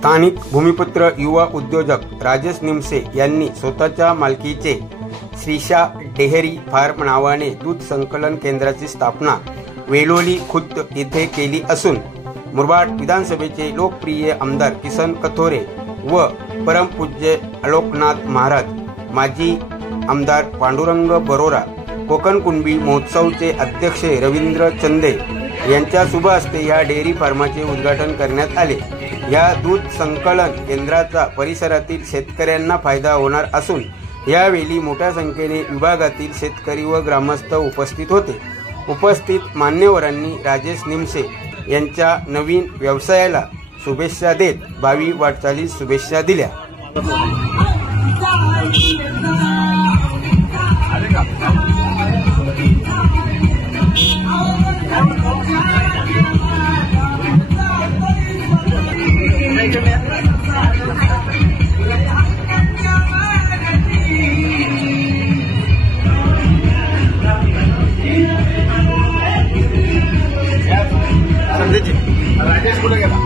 स्थानिक भूमिपुत्र युवा उद्योजक राजेश निमसे यांनी स्वतःच्या मालकीचे श्रीशा डेअरी फार्म नावाने दूध संकलन केंद्राची स्थापना वेलोली खुर्द येथे केली असून मुरबाड विधानसभेचे लोकप्रिय आमदार किसन कथोरे व परमपूज्य आलोकनाथ महाराज, माजी आमदार पांडुरंग बरोरा, कोकण कुणबी महोत्सवचे अध्यक्ष रवींद्र चंदे यांच्या शुभ हस्ते या डेअरी फार्माचे उद्घाटन करण्यात आले। या दूध संकलन केंद्राचा परिसरातील शेतकऱ्यांना फायदा होणार असून यावेळी मोठ्या संख्येने विभागातील शेतकरी व ग्रामस्थ उपस्थित होते। उपस्थित मान्यवरांनी राजेश निमसे यांच्या नवीन व्यवसायाला शुभेच्छा देत भावी वाटचालीस शुभेच्छा दिल्या। राजेश कुठे गेला?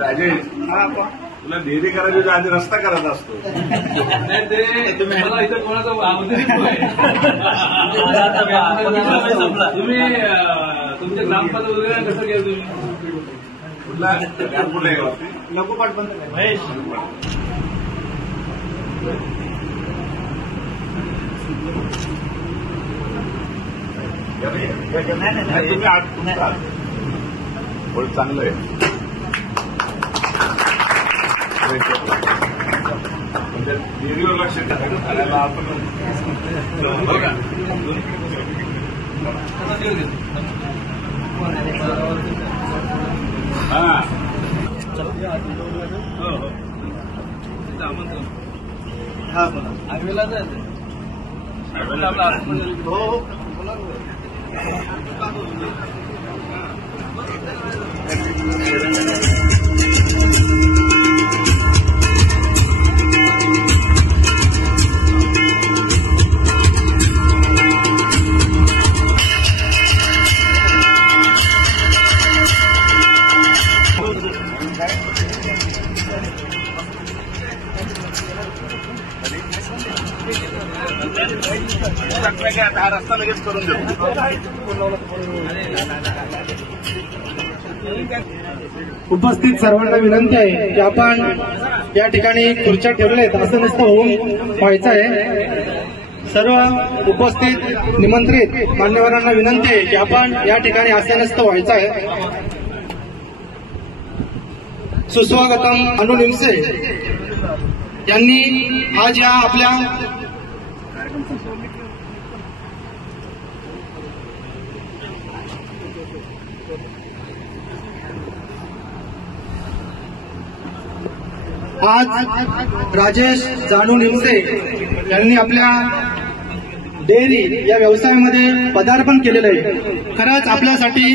राजेश, तुला डेअरी करायच्या आधी रस्ता करायचा असतो। तुम्ही इथं कोणाचा तुम्ही तुमच्या ग्रामपंचायत वगैरे कसं केलं तुम्ही? कुठला कुठला लोकोपाठ बंद महेश तुम्ही चांगलं आहे म्हणजे डेअरीवर लक्ष करायला आपण हा आगवेला जायचं हो हा रस्ता लगेच करून देतो। उपस्थित सर्वांना विनंती आहे की आपण या ठिकाणी खुर्च्या ठेवलेत असं नसतं होऊन व्हायचं आहे। सर्व उपस्थित निमंत्रित मान्यवरांना विनंती आहे की आपण या ठिकाणी असं नसतं व्हायचं आहे। सुस्वागतम अनु निमसे यांनी आज या आपल्या आज राजेश जानू निमसे यांनी आपल्या डेअरी या व्यवसायामध्ये पदार्पण केलेलं आहे। खरंच आपल्यासाठी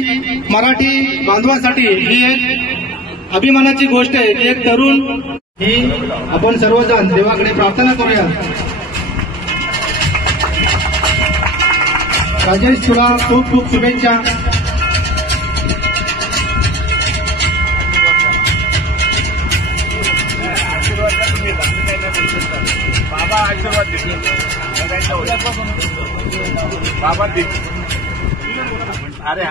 मराठी बांधवासाठी ही एक अभिमानाची गोष्ट आहे की एक तरुण ही आपण सर्वजण देवाकडे प्रार्थना करूया। राजेश तुला खूप खूप शुभेच्छा। बाबा अरे